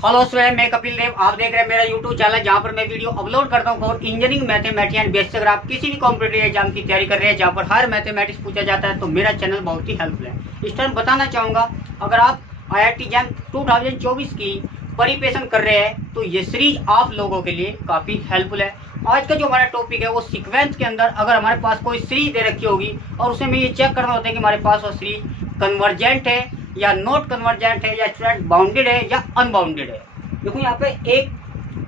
Hello student, मैं कपिल देव। आप देख रहे हैं मेरा यूट्यूब चैनल जहां पर मैं वीडियो अपलोड करता हूं और इंजीनियरिंग मैथमेटिक्स एंड बेसिक। अगर आप किसी भी कॉम्पिटिटिव एग्जाम की तैयारी कर रहे हैं जहां पर हर मैथमेटिक्स पूछा जाता है तो मेरा चैनल बहुत ही हेल्पफुल है। इस टाइम बताना चाहूँगा, अगर आप IIT जैम 2024 की प्रिपरेशन कर रहे हैं तो ये सीरीज आप लोगों के लिए काफ़ी हेल्पफुल है। आज का जो हमारा टॉपिक है वो सीक्वेंस के अंदर अगर हमारे पास कोई सीरीज दे रखी होगी और उसमें ये चेक करना होता है कि हमारे पास वो सीरीज कन्वर्जेंट है या नॉट कन्वर्जेंट है, या स्टूडेंट बाउंडेड है या अनबाउंडेड है। देखो यहाँ पे एक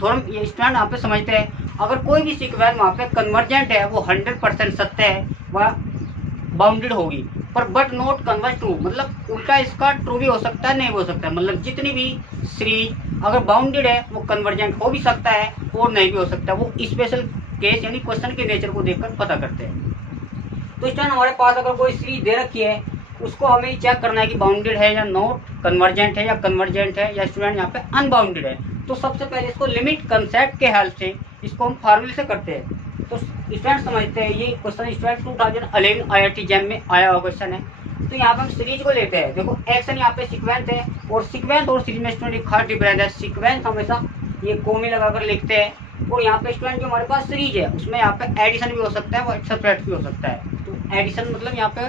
थोड़ा ये स्टूडेंट यहाँ पे समझते हैं, अगर कोई भी सीक्वेंस वहाँ पे कन्वर्जेंट है वो 100% सत्य है, वह बाउंडेड होगी। पर बट नॉट कन्वर्ज ट्रू, मतलब उल्टा इसका ट्रू भी हो सकता है, नहीं हो सकता है। मतलब जितनी भी सीरीज अगर बाउंडेड है वो कन्वर्जेंट हो भी सकता है और नहीं भी हो सकता। वो स्पेशल केस यानी क्वेश्चन के नेचर को देखकर पता करते हैं। तो इस टाइम हमारे पास अगर कोई सीरीज दे रखी है उसको हमें चेक करना है कि बाउंडेड है या नॉट कन्वर्जेंट है या कन्वर्जेंट है या स्टूडेंट यहाँ पे अनबाउंडेड है। तो सबसे पहले इसको लिमिट कंसेप्ट के हेल्प से इसको हम फार्मूले से करते हैं। तो स्टूडेंट समझते हैं, ये क्वेश्चन स्टूडेंट 2011 IIT जैम में आया हुआ क्वेश्चन है। तो यहाँ पे हम सीरीज को लेते हैं। देखो एक्शन यहाँ पे सीक्वेंस है और सीक्वेंस और सीरीज में स्टूडेंट एक खास डिफरेंस है। सीक्वेंस हमेशा ये कोमे लगाकर लिखते हैं और यहाँ पे स्टूडेंट जो हमारे पास सीरीज है उसमें यहाँ पे एडिशन भी हो सकता है और सब्ट्रैक्ट भी हो सकता है। तो एडिशन मतलब यहाँ पे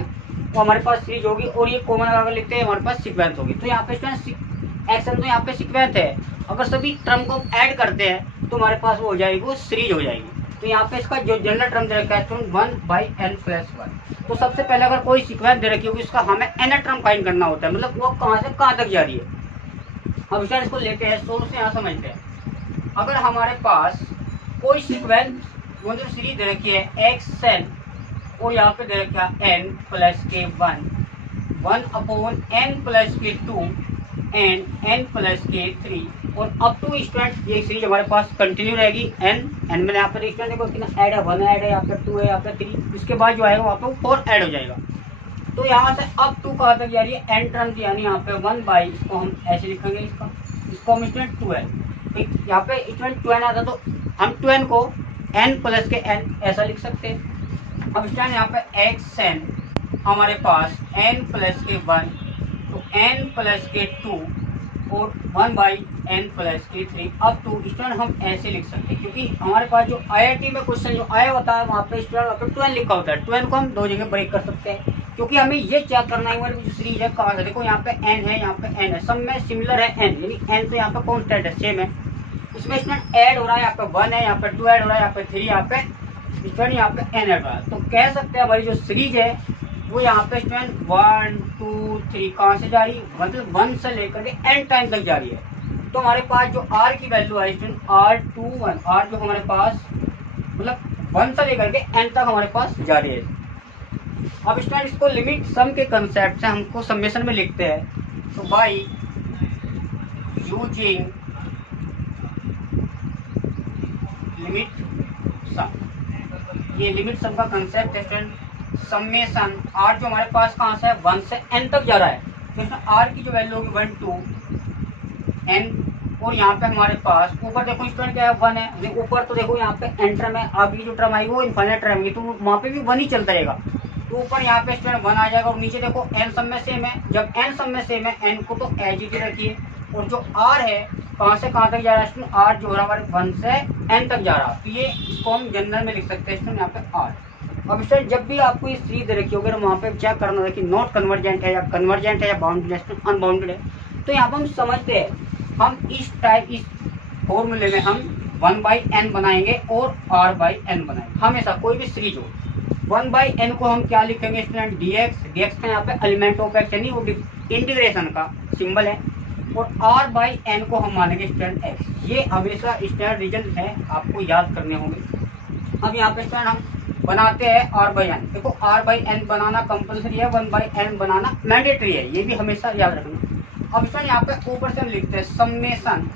तो हमारे पास सीरीज होगी और ये कॉमन लगाकर लिखते हैं, हमारे पास सीक्वेंस होगी। तो यहाँ पे स्टूडेंट एक्शन तो यहाँ पे सीक्वेंस है, अगर सभी टर्म को ऐड करते हैं तो हमारे पास वो हो जाएगी, वो सीरीज हो जाएगी। तो यहाँ पे इसका जो जनरल टर्म दे रखा है स्टूडेंट 1/n+1। तो सबसे पहले अगर कोई सीक्वेंस दे रखी होगी उसका हमें n टर्म फाइंड करना होता है, मतलब वो कहाँ से कहाँ तक जा रही है। अब स्टूडेंट इसको लेते हैं, सोर्स से यहाँ समझते हैं। अगर हमारे पास कोई सीक्वेंस जो सीरीज दे रखी है xn और यहाँ पे दे रखा n+k1 1/n+k2 एंड n+k3 और अप टू स्टूडेंट ये सीरीज हमारे पास कंटिन्यू रहेगी। n मैंने यहाँ पर स्टूडेंट देखो कितना ऐड है, 1 ऐड है, यहाँ पे 2 है, यहाँ पे 3, इसके बाद जो आएगा वहाँ पे 4 ऐड हो जाएगा। तो यहाँ से अप टू कहाँ तक जा रही है, n टर्म यानी यहाँ पे 1/, इसको हम ऐसे लिखेंगे, इसको हम स्टूडेंट 12, यहाँ पे स्टूडेंट 2n आता तो हम 2n को n+n ऐसा लिख सकते हैं। अब स्टूडेंट यहाँ पे xn हमारे पास n+k1 तो n+k2 और 1/n+k3 अब टू स्टूडेंट हम ऐसे लिख सकते हैं, क्योंकि हमारे पास जो IIT में क्वेश्चन जो आया होता है वहाँ पे स्टूडेंट वहाँ पे 12 लिखा होता है। 12 को हम दो जगह ब्रेक कर सकते हैं, क्योंकि हमें ये चेक करना है हमारी जो सीरीज है कहाँ से। देखो यहाँ पे n है, यहाँ पे n है, सब में सिमिलर है n, यानी n तो यहाँ पे कॉन्स्टेंट है, सेम है। इसमें स्टूडेंट ऐड हो रहा है, यहाँ पे 1 है, यहाँ पे 2 ऐड हो रहा है, यहाँ पे 3, यहाँ पे स्टूडेंट यहाँ पे n ऐड हो रहा है। तो कह सकते हैं हमारी जो सीरीज है वो यहाँ पे स्टूडेंट 1 2 3 कहाँ से जा रही है, मतलब 1 से लेकर के n टाइम तक जा रही है। तो हमारे पास जो r की वैल्यू है स्टूडेंट R21, r जो हमारे पास मतलब 1 से लेकर के n तक हमारे पास जा रही है। अब स्टूडेंट इसको लिमिट सम के कंसेप्ट से हमको समेशन में लिखते हैं। तो बाई यूजिंग लिमिट सम, ये लिमिट सम का कंसेप्ट है स्टूडेंट। समेशन r जो हमारे पास कहाँ से है 1 से n तक जा रहा है, तो r की जो वैल्यू होगी 1 to n और यहाँ पे हमारे पास ऊपर देखो स्टूडेंट क्या है 1 है, ऊपर तो देखो यहाँ पे n टर्म है, आगे जो टर्म आएगी वो इनफाइनाइट टर्म है, तो वहाँ पे भी 1 ही चलता रहेगा। तो ऊपर यहाँ पे स्टूडेंट 1 आ जाएगा और नीचे देखो n सब में सेम है। जब n सब में सेम है n को तो एज इट रखिए, और जो r है कहाँ से कहाँ तक जा रहा है स्टूडेंट, r जो हो रहा है हमारे 1 से n तक जा रहा है। तो ये इसको हम जनरल में लिख सकते हैं स्टूडेंट यहाँ पे r। अब स्टूडेंट जब भी आपको ये सीरीज दे रखी होगी ना वहाँ पे चेक करना है कि नॉट कन्वर्जेंट है या कन्वर्जेंट है या बाउंडेड है, अनबाउंडेड है। तो यहाँ पर हम समझते हैं, हम इस फॉर्मूले में हम 1/n बनाएंगे और r/n बनाएंगे। हमेशा कोई भी सीरीज हो 1/n को हम क्या लिखेंगे स्टूडेंट dx का यहाँ पे एलिमेंट ऑफ x यानी वो इंटीग्रेशन का सिंबल है, और r/n को हम मानेंगे स्टूडेंट x। ये हमेशा स्टैंडर्ड रीजन है, आपको याद करने होंगे। अब यहाँ पे स्टूडेंट हम बनाते हैं r/n। देखो r/n बनाना कंपल्सरी है, 1/n बनाना मैंडेटरी है, ये भी हमेशा याद रखना। अब स्टूडेंट यहाँ पे ऊपर से हम लिखते हैं समेशन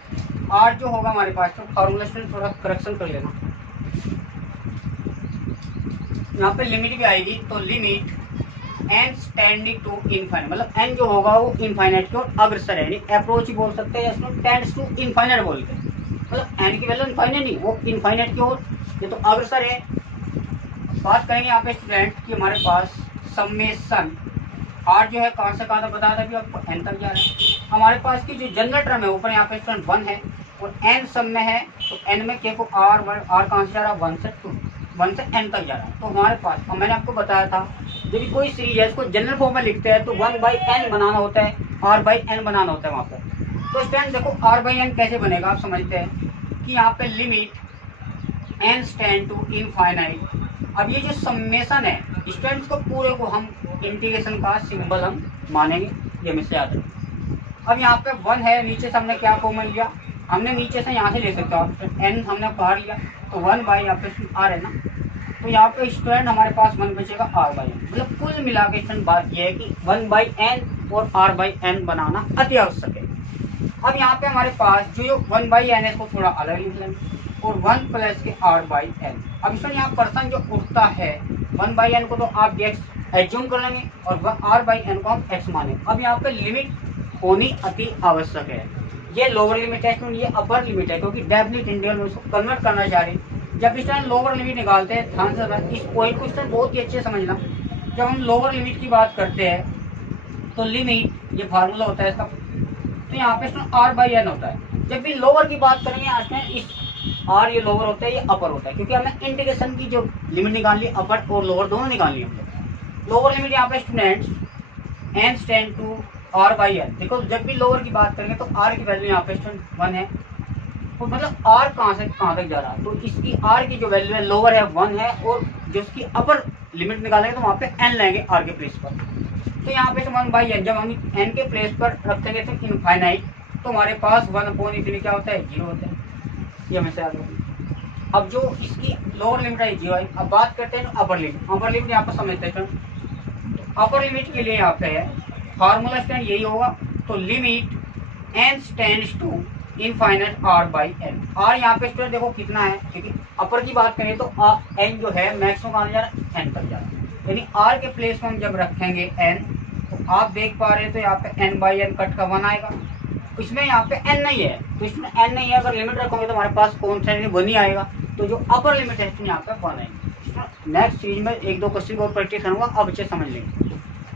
r जो होगा हमारे पास, तो फॉर्मूला स्टूडेंट थोड़ा करेक्शन कर लेना, यहाँ पे लिमिट भी आएगी। तो limit n tending to infinite, मतलब n जो होगा वो इनफाइनाइट की ओर अग्रसर है, यानी अप्रोच ही बोल सकते हैं या इसको टेंड्स टू इनफाइनाइट बोलते हैं। मतलब n की वैल्यू इनफाइनाइट नहीं, वो इनफाइनाइट की ओर ये तो अग्रसर है। बात करेंगे यहाँ पे स्टूडेंट कि हमारे पास समेशन आर जो है कहाँ से कहाँ तक बताया था अभी आपको, एन तक जा रहा है। हमारे पास की जो जनरल टर्म है ऊपर यहाँ पे स्टूडेंट 1 है और एन सब में है, तो एन में के को आर कहाँ से जा रहा है, 1 से 2, 1 से एन तक जा रहा है। तो हमारे पास, अब मैंने आपको बताया था जब भी कोई सीरीज है इसको जनरल फॉर्म में लिखते हैं तो 1/n बनाना होता है, r/n बनाना होता है वहाँ पर। तो स्टूडेंट देखो r/n कैसे बनेगा आप समझते हैं कि यहाँ पे limit n tend to infinite. अब ये जो समेशन है स्टूडेंट्स को पूरे को हम इंटीग्रेशन का सिंबल हम मानेंगे, ये हमें से याद रखें। अब यहाँ पे 1 है, नीचे से हमने क्या कॉमन लिया, हमने नीचे से यहाँ से ले सकते हो आप, n हमने बाहर लिया तो 1 यहाँ पे r है ना, तो यहाँ पे स्टूडेंट हमारे पास 1 बचेगा r/n। मतलब कुल मिला के स्टूडेंट बात ये है कि 1/n और r/n बनाना अति आवश्यक है। अब यहाँ पे हमारे पास जो 1/n है इसको थोड़ा अलग लिख लेंगे और 1 प्लस के r/n। अब इसमें यहाँ पर्सन जो उठता है 1/n को तो आप x एज्यूम कर लेंगे और r/n को हम x मानेंगे। अब यहाँ पे लिमिट होनी अति आवश्यक है। ये लोअर लिमिट है, ये अपर लिमिट है, क्योंकि डेफिनेट इंटीग्रल में उसको कन्वर्ट करना चाह रहे हैं। जब इस टाइम लोअर लिमिट निकालते हैं, ध्यान से इस पॉइंट को इस टाइम बहुत ही अच्छे समझना। जब हम लोअर लिमिट की बात करते हैं तो लिमिट, ये फार्मूला होता है इसका, तो यहाँ पे r/n होता है। जब भी लोअर की बात करेंगे इस r ये लोअर होता है, ये अपर होता है, क्योंकि हमें इंटीग्रेशन की जो लिमिट निकालनी है अपर और लोअर दोनों निकालनी है। लोअर लिमिट यहाँ पे students n tend to r/n। देखो जब भी लोअर की बात करेंगे तो r की वैल्यू यहाँ पे स्टूडेंट 1 है, तो मतलब r कहाँ से कहाँ तक जा रहा है, तो इसकी r की जो वैल्यू है लोअर है 1 है, और जो इसकी अपर लिमिट निकालेंगे तो वहाँ पे n लेंगे r के प्लेस पर। तो यहाँ पे 1/n जब हम n के प्लेस पर रखेंगे तो इनफाइनाइट, तो हमारे पास 1/∞ क्या होता है, 0 होता है। ये हमेशा याद रखें। अब जो इसकी लोअर लिमिट है 0 है। अब बात करते हैं अपर लिमिट। अपर लिमिट यहाँ पर समझते हैं, अपर लिमिट के लिए यहाँ पे है फार्मूला स्टैंड यही होगा, तो limit n tends to infinite r/n। r यहाँ पे स्टूडेंट देखो कितना है, क्योंकि अपर की बात करें तो n जो है मैक्सिमम कहाँ जा रहा है, n तक जा रहा है, यानी r के प्लेस में हम जब रखेंगे n, तो आप देख पा रहे हैं तो यहाँ पे n/n कट का 1 आएगा। इसमें यहाँ पे n नहीं है, तो इसमें n नहीं है, अगर लिमिट रखोगे तो हमारे पास कौन सा 1 ही आएगा, तो जो अपर लिमिट है यहाँ पे 1 आएगी। नेक्स्ट सीरीज में 1-2 क्वेश्चन और प्रैक्टिस करूंगा, अब अच्छे समझ लेंगे।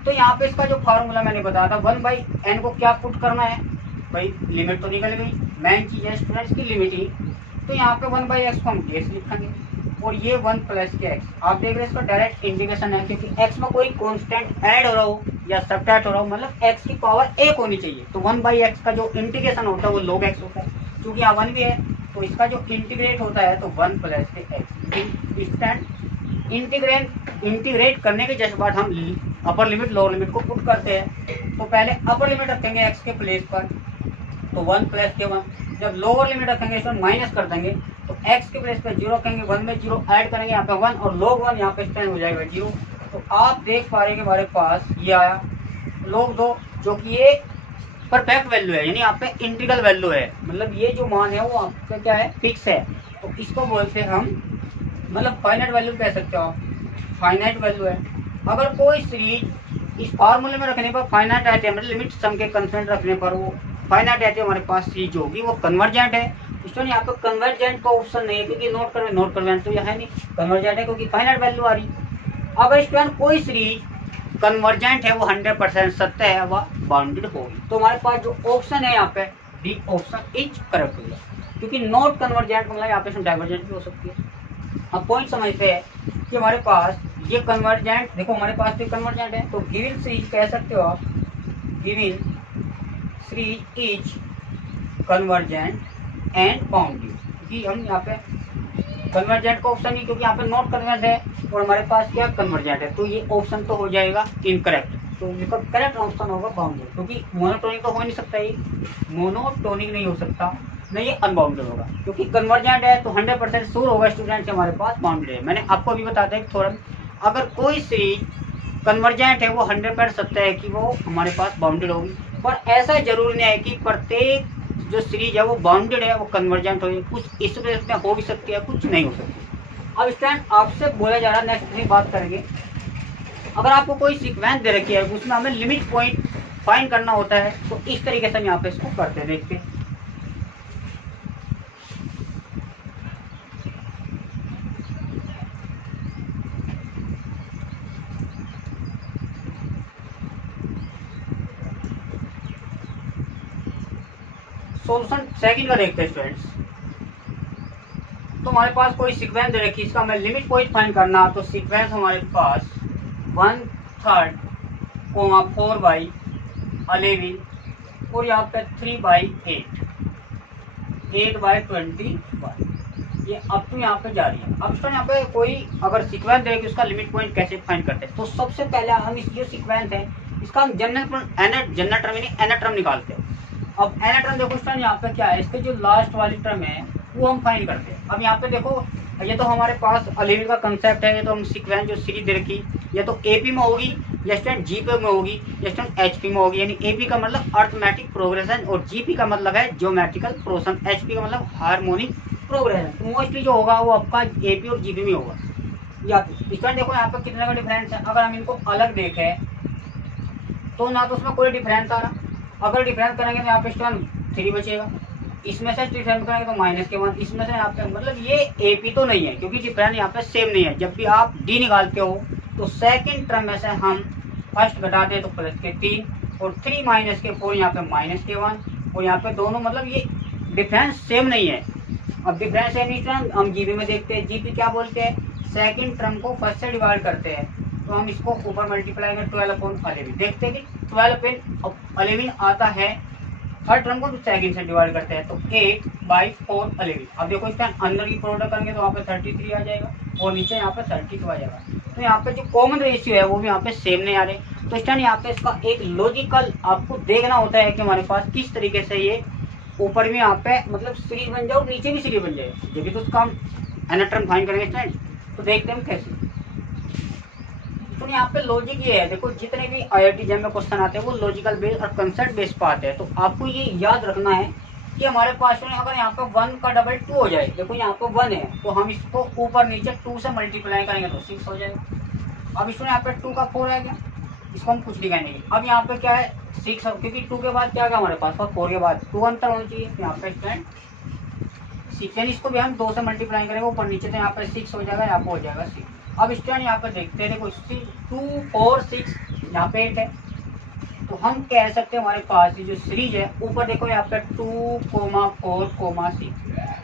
तो यहाँ पे इसका जो फार्मूला मैंने बताया था 1/n को क्या पुट करना है भाई, लिमिट तो निकल गई, मेन चीज है स्टूडेंट्स की लिमिट ही। तो यहाँ पे 1/x को हम x लिखेंगे और ये 1 प्लस के x। आप देख रहे हैं इसका डायरेक्ट इंटीग्रेशन है, क्योंकि x में कोई कांस्टेंट ऐड हो रहा हो या सब्ट्रैक्ट हो रहा हो, मतलब x की पावर 1 होनी चाहिए। तो 1/x का जो इंटीग्रेशन होता है वो log x होता है, क्योंकि यहाँ 1 भी है तो इसका जो इंटीग्रेट होता है तो 1 प्लस के x। इंटीग्रेट करने के जस्ट बाद हम अपर लिमिट लोअर लिमिट को पुट करते हैं। तो पहले अपर लिमिट रखेंगे x के प्लेस पर, तो 1 प्लस के 1। जब लोअर लिमिट रखेंगे इसमें माइनस कर देंगे, तो x के प्लेस पर 0 रखेंगे, 1 में 0 ऐड करेंगे, यहाँ पे 1 और log 1 यहाँ पे स्टैंड हो जाएगा 0। तो आप देख पा रहे हैं कि हमारे पास ये आया log 2, जो कि ये परफेक्ट वैल्यू है, यानी यहाँ पे इंटीग्रल वैल्यू है, मतलब ये जो मान है वो आपका क्या है, फिक्स है। तो इसको बोलते हैं हम, मतलब फाइनाइट वैल्यू कह सकते हो आप, फाइनाइट वैल्यू है। अगर कोई सीरीज इस फार्मूले में रखने पर फाइनाइट आती है, मतलब लिमिट सम के कंस्टेंट रखने पर वो फाइनाइट आती है, हमारे पास सीरीज होगी वो कन्वर्जेंट है। इसमें यहाँ पे कन्वर्जेंट का ऑप्शन नहीं है, क्योंकि नोट कन्वर्जेंट तो यह है नहीं, कन्वर्जेंट है क्योंकि फाइनाइट वैल्यू आ रही। अगर स्टूडेंट कोई सीरीज कन्वर्जेंट है, वो 100% सत्य है, वह बाउंडेड होगी। तो हमारे पास जो ऑप्शन है यहाँ पे डी ऑप्शन इज करेक्ट होगा, क्योंकि नॉट कन्वर्जेंट मतलब यहाँ पे डाइवर्जेंट भी हो सकती है। अब पॉइंट समझते हैं कि हमारे पास ये कन्वर्जेंट, देखो हमारे पास भी कन्वर्जेंट है, तो गिवन सीरीज कह सकते हो आप, given series is convergent and bounded, क्योंकि हम यहाँ पे कन्वर्जेंट का ऑप्शन ही, क्योंकि यहाँ पे नॉट कन्वर्जेंट है और हमारे पास क्या कन्वर्जेंट है, तो ये ऑप्शन तो हो जाएगा इनकरेक्ट। तो इसका करेक्ट ऑप्शन होगा बाउंडेड, क्योंकि मोनोटोनिक तो हो नहीं सकता, ये मोनोटोनिक नहीं हो सकता, नहीं ये अनबाउंडेड होगा, क्योंकि कन्वर्जेंट है तो 100% श्योर होगा स्टूडेंट हमारे पास बाउंडेड है। मैंने आपको अभी बताया था थोड़ा, अगर कोई सीरीज कन्वर्जेंट है वो 100% सत्य है कि वो हमारे पास बाउंडेड होगी, पर ऐसा जरूरी नहीं है कि प्रत्येक जो सीरीज है वो बाउंडेड है वो कन्वर्जेंट होगी, कुछ इस प्लेस में हो भी सकती है, कुछ नहीं हो सकती। अब स्टूडेंट आपसे बोला जा रहा है, नेक्स्ट बात करेंगे, अगर आपको कोई सीक्वेंस दे रखी है उसमें हमें लिमिट पॉइंट फाइंड करना होता है, तो इस तरीके से हम यहाँ पे इसको करते हैं, देखते हैं। सॉल्यूशन सेकंड का देखते हैं स्टूडेंट्स। तो हमारे पास कोई सीक्वेंस दे रखी, इसका हमें लिमिट पॉइंट फाइंड करना। तो सीक्वेंस हमारे पास 1/3, 4/11 और यहाँ पे 3/8, 8/21, ये अप टू यहाँ पे जा रही है। अब यहाँ पे कोई अगर सीक्वेंस दे कि उसका लिमिट पॉइंट कैसे फाइंड करते हैं, तो सबसे पहले हम इस जो सीक्वेंस है इसका हम जनरल टर्म यानी एन टर्म निकालते हैं। अब एन टर्म देखो स्टूडेंट यहाँ पे क्या है, इसके जो लास्ट वाली टर्म है वो हम फाइंड करते हैं। अब यहाँ पे देखो ये तो हमारे पास 11 का कंसेप्ट है, ये तो हम सीक्वेंस जो सीरीज दे रखी या तो एपी में होगी या स्टूडेंट जीपी में होगी या स्टूडेंट एचपी में होगी। यानी एपी का मतलब अर्थमेटिक प्रोग्रेशन और जीपी का मतलब है ज्योमेट्रिकल प्रोग्रेशन, एचपी का मतलब हार्मोनिक प्रोग्रेशन। तो मोस्टली जो होगा वो आपका एपी और जीपी में होगा। या तो स्टूडेंट देखो यहाँ पर कितने का डिफरेंस है, अगर हम इनको अलग देखें तो ना तो उसमें कोई डिफरेंस आ रहा, अगर डिफरेंस करेंगे तो यहाँ पे स्टूडेंट 3 बचेगा, इसमें से डिफरेंस करेंगे तो -1, इसमें से यहाँ पे मतलब ये एपी तो नहीं है क्योंकि डिफरेंस यहाँ पे सेम नहीं है। जब भी आप डी निकालते हो तो सेकंड टर्म में से हम फर्स्ट घटाते हैं तो प्लस के 3 और 3 माइनस के 4 यहाँ पे -1 और यहाँ पे दोनों मतलब ये डिफरेंस सेम नहीं है। अब डिफरेंस सेम नहीं टर्म हम जीपी में देखते हैं, जीपी क्या बोलते हैं, सेकंड टर्म को फर्स्ट से डिवाइड करते हैं। तो हम इसको ऊपर मल्टीप्लाई करें 12/11, देखते हैं कि 12/11 आता है, थर्ड टर्म को सेकंड से डिवाइड करते हैं तो 8/411। अब देखो इसका अंदर की प्रोडक्ट करेंगे तो वहाँ पे 33 आ जाएगा और नीचे यहाँ पे 32 आ जाएगा। तो यहाँ पे जो कॉमन रेशियो है वो भी यहाँ पे सेम नहीं आ रहे। तो इस टाइम यहाँ पे इसका एक लॉजिकल आपको देखना होता है कि हमारे पास किस तरीके से ये ऊपर भी यहाँ पे मतलब सीरीज बन जाए और नीचे भी सीरीज बन जाए, जब भी तो उसका हम एन टर्म फाइंड करेंगे स्टूडेंट। तो देखते हैं कैसे। तो यहाँ पे लॉजिक ये है, देखो जितने भी IIT JEM में क्वेश्चन आते हैं वो लॉजिकल बेस और कंसेप्ट बेस पर आते हैं। तो आपको ये याद रखना है कि हमारे पास में अगर यहाँ पे 1 का डबल 2 हो जाए, देखो यहाँ पे 1 है तो हम इसको ऊपर नीचे 2 से मल्टीप्लाई करेंगे तो 6 हो जाएगा। अब इसमें यहाँ पे 2 का 4 आ गया, इसको हम कुछ नहीं कहेंगे। अब यहाँ पे क्या है 6, क्योंकि 2 के बाद क्या हमारे पास 4 के बाद 2 अंतर होना चाहिए, यहाँ पे स्टूडेंट 6 यानी इसको भी हम 2 से मल्टीप्लाई करेंगे ऊपर नीचे तो यहाँ पे 6 हो जाएगा, यहाँ पे हो जाएगा 6। अब स्टूडेंट यहाँ पे देखते हैं, देखो 2 और 6 यहाँ पे 8 है, तो हम कह सकते हैं हमारे पास ये जो सीरीज है ऊपर देखो यहाँ पे 2, 4, 6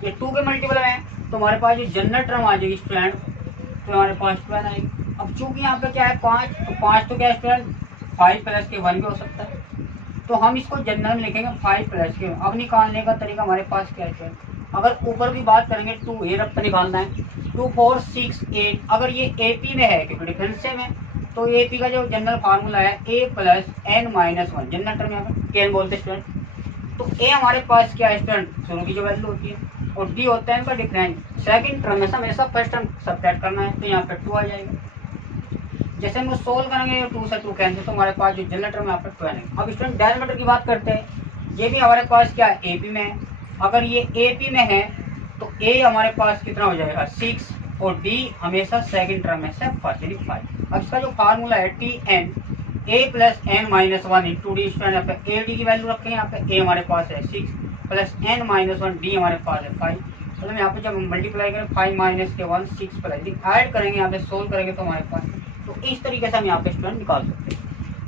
ये 2 के मल्टीपल है तो हमारे पास जो जनरल टर्म आ जाएगी स्टूडेंट तो हमारे पास 12 आएगी। अब चूंकि यहाँ पे क्या है 5, तो 5 तो क्या है स्टूडेंट 5 प्लस के 1 भी हो सकता है, तो हम इसको जनरल में लिखेंगे 5 प्लस के। अब निकालने का तरीका हमारे पास क्या है, अगर ऊपर की बात करेंगे 2 ये रफ्ता निकालना है 2, 4, 6, 8। अगर ये एपी में है क्योंकि डिफरेंस सेम है तो एपी का जो जनरल फार्मूला है a + n-1 जनरल टर्म यहाँ पे केन बोलते हैं स्टूडेंट। तो a हमारे पास क्या है स्टूडेंट शुरू की जो वैल्यू होती है और d होता है इनका डिफरेंस। सेकंड टर्म में हमेशा फर्स्ट टर्म सब्ट्रैक्ट करना है तो यहाँ पे 2 आ जाएगा। जैसे हम सोल्व करेंगे 2 से 2 कैंसिल तो हमारे पास जो जनरल टर्म यहाँ पे 12 है। अब स्टूडेंट डेरिवेटिव की बात करते हैं, ये भी हमारे पास क्या है एपी में है। अगर ये एपी में है तो a हमारे पास कितना हो जाएगा 6 और d हमेशा सेकंड टर्म में से 5। अब इसका जो फार्मूला है Tn a + n-1 into D, यहाँ पे a d की वैल्यू रखेंगे, यहाँ पे a हमारे पास है 6 + n-1 d हमारे पास है 5। मतलब यहाँ पे जब हम मल्टीप्लाई करें 5 - के 1 6 प्लस ऐड करेंगे यहाँ पे सोल्व करेंगे तो हमारे पास तो इस तरीके से हम यहाँ पे स्टूडेंट निकाल सकते हैं।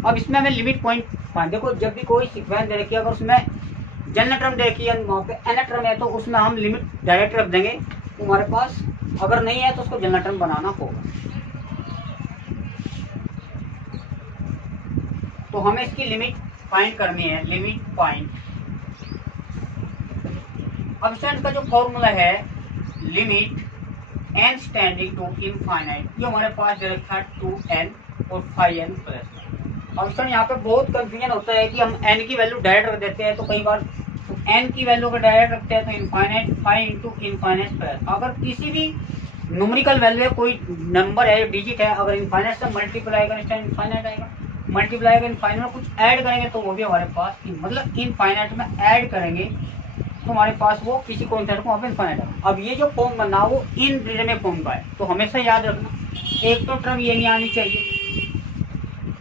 अब इसमें हमें लिमिट पॉइंट फाइंड, देखो जब भी कोई सीक्वेंस दे रखी है अगर उसमें जनरल टर्म देखी है वहाँ पे एन टर्म है तो उसमें हम लिमिट डायरेक्ट रख देंगे। तो हमारे पास अगर नहीं है तो उसको जनरल टर्म बनाना होगा। तो हमें इसकी लिमिट फाइंड करनी है, लिमिट पॉइंट। अब स्टूडेंट का जो फॉर्मूला है limit n tending to infinite, ये हमारे पास दे रखा है 2n और 5n प्लस। अब स्टूडेंट यहाँ पे बहुत कंफ्यूजन होता है कि हम n की वैल्यू डायरेक्ट रख देते हैं तो कई बार तो n की वैल्यू को डायरेक्ट रखते हैं तो इनफाइनाइट 5 × इनफाइनाइट प्लस। अगर किसी भी न्यूमेरिकल वैल्यू है कोई नंबर है डिजिट है अगर इनफाइनाइट से मल्टीप्लाई करें तो इनफाइनाइट आएगा, मल्टीप्लाई अगर इनफाइनाइट में कुछ ऐड करेंगे तो वो भी हमारे पास मतलब इनफाइनाइट में ऐड करेंगे तो हमारे पास वो किसी कॉन्सेप्ट को वहाँ पे इनफाइनाइट है। अब ये जो फॉर्म बनना वो इन में फॉर्म का है तो हमेशा याद रखना एक तो टर्म ये नहीं आनी चाहिए,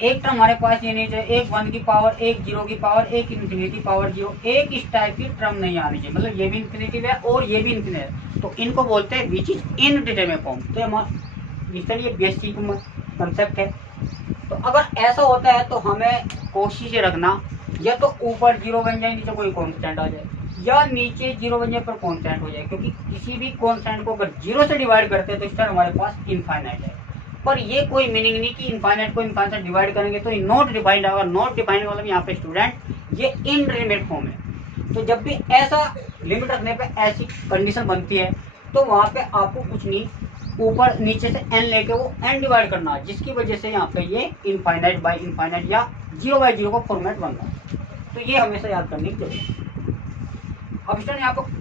एक टर्म हमारे पास ये नहीं चाहिए, एक 1 की पावर, एक 0 की पावर, एक इन्फिनिटी की पावर 0, एक इस टाइप की टर्म नहीं आनी चाहिए। मतलब ये भी इन्फिनिटी है और ये भी इन्फिनिटी है तो इनको बोलते हैं विच इज इनडिटरमिनेट फॉर्म। तो हमारा ये बेसिक कंसेप्ट है। तो अगर ऐसा होता है तो हमें कोशिश रखना या तो ऊपर 0 बन जाए नीचे कोई कॉन्स्टेंट आ जाए, या नीचे 0 बन जाए पर कॉन्स्टेंट हो जाए, क्योंकि किसी भी कॉन्स्टेंट को अगर 0 से डिवाइड करते हैं तो इस तरह हमारे पास इनफाइनाइट है। पर ये कोई मीनिंग नहीं कि इनफाइनाइट को इनफाइनाइट से डिवाइड करेंगे तो नॉट डिफाइंड होगा। नॉट डिफाइंड मतलब यहाँ पे स्टूडेंट ये इनडेफिनिट फॉर्म है। तो जब भी ऐसा लिमिट रखने पे ऐसी कंडीशन बनती है तो वहां पे आपको कुछ नहीं, ऊपर नीचे से n लेके वो n डिवाइड करना, जिसकी वजह से यहाँ पे ये इनफाइनाइट बाय इनफाइनाइट या 0 बाय 0 का फॉर्मेट बन रहा है। तो ये हमेशा याद करने की जरूरत है। अब स्टूडेंट यहाँ पर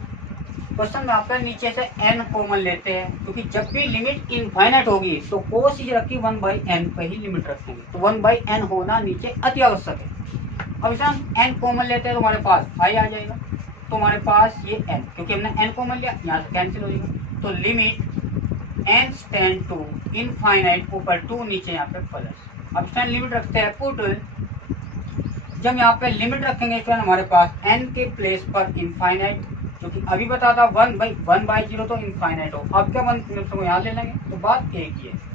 क्वेश्चन में आपका नीचे से n कॉमन लेते हैं, क्योंकि जब भी लिमिट इनफाइनाइट होगी तो कोस ही रखी 1/n पे ही लिमिट रखेंगे, तो 1/n होना नीचे अति आवश्यक है। अब इसमें n कॉमन लेते हैं तो हमारे पास i आ जाएगा, तो हमारे पास ये n, क्योंकि हमने n कॉमन लिया यहाँ से कैंसिल हो जाएगा, तो limit n tend to infinite ऊपर 2 नीचे यहाँ पे प्लस। अब स्टैंड लिमिट रखते हैं पुट, जब यहाँ पे लिमिट रखेंगे स्टूडेंट हमारे पास n के प्लेस पर इनफाइनाइट, जो कि अभी बता था 1/0 तो इनफाइनाइट हो। अब क्या 1 को यहाँ ले लेंगे तो बात एक ही है।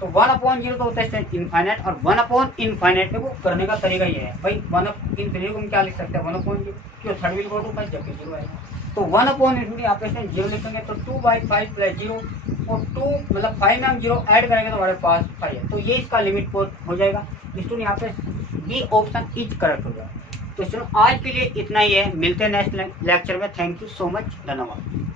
तो 1/0 तो होता है इनफाइनाइट, और 1/इनफाइनाइट पे वो करने का तरीका ये है भाई, 1/इनफिनिटी को हम क्या लिख सकते हैं 1/0, क्यों थर्ड विल गो टू 5 जबकि 0 आएगा, तो 1/इनफिनिटी यहाँ पे 0 लिखेंगे तो 2/5 प्लस 0, और 2 मतलब 5 में हम 0 ऐड करेंगे तो हमारे पास 5 है, तो ये इसका लिमिट हो जाएगा। स्टूडेंट यहाँ पे बी ऑप्शन इज करेक्ट होगा। तो स्टूडेंट आज के लिए इतना ही है, मिलते हैं नेक्स्ट लेक्चर में। थैंक यू सो मच, धन्यवाद।